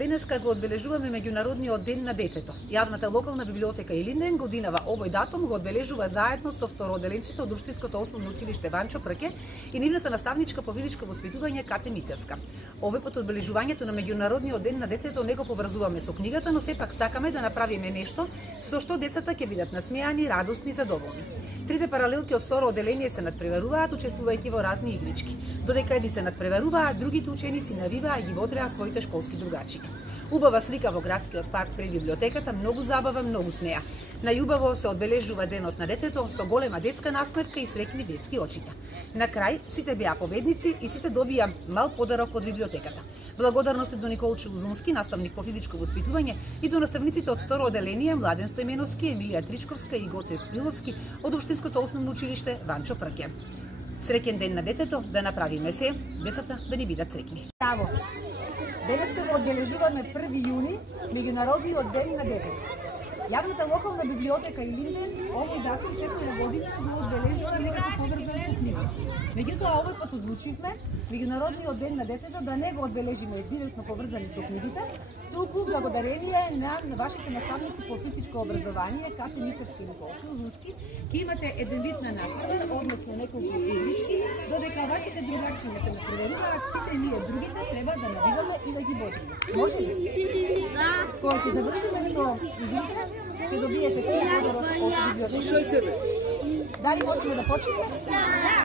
Денеска го одбележуваме меѓународниот ден на детето. Јавната локална библиотека Илинден годинава овој датум го одбележува заедно со второоделенците од Општинското основно училиште Ванчо Прке и нивната наставничка по физичко воспитување Кате Мицевска. Овој пат одбележувањето на меѓународниот ден на детето не го поврзуваме со книгата, но сепак сакаме да направиме нешто со што децата ќе бидат насмеани, радосни, задоволни. Трите паралелки од второ оделение се надпреваруваат учествувајќи во разни игрички. Додека едни се надпреваруваат, другите ученици навиваа и ги водреа своите школски другачи. Убава слика во градскиот парк пред библиотеката, многу забава, многу смеа. Најубаво се одбележува денот на детето со голема детска насмевка и среќни детски очита. На крај сите беа победници и сите добија мал подарок од библиотеката. Благодарности до Николчо Узунски, наставник по физичко воспитување, и до наставниците од второ оделение Младен Стојменовски, Емилија Тричковска и Гоце Сприловски од Општинското основно училиште Ванчо Прке. Среќен ден на детето, да направиме се, децата да ни бидат среќни. Браво! Денеска го одбележуваме 1 јуни, меѓународниот ден на детето. Јавната локална библиотека Илинден овој датум секоја година го одбележува некако поврзан со книга. Меѓутоа овој пат одлучивме меѓународниот ден на детето да не го одбележиме директно поврзани со книгите, туку благодарение на вашите наставници по физичко образование, Кате Мицевска и Николчо Узунски, ќе имате еден вид на натпревар, односно неколку игрички, додека вашите другачи не се натпреваруваат, сите ние другите треба да навиваме и да ги бодриме. Може ли? Да. Кога ќе завршиме со игрите, ќе добиете се подарок од библиотеката. Дали можеме да почнеме? Да.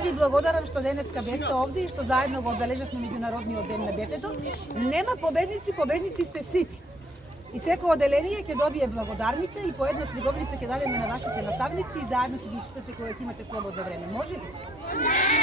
Ви благодарам што денеска бевте овде и што заедно го одбележавме меѓународниот ден на детето. Нема победници, победници сте сите. И секој оделение ќе добие благодарница и по една слиговница ќе дадеме на вашите наставници и заедно ќе ги читате кога ќе имате слободно време. Може ли?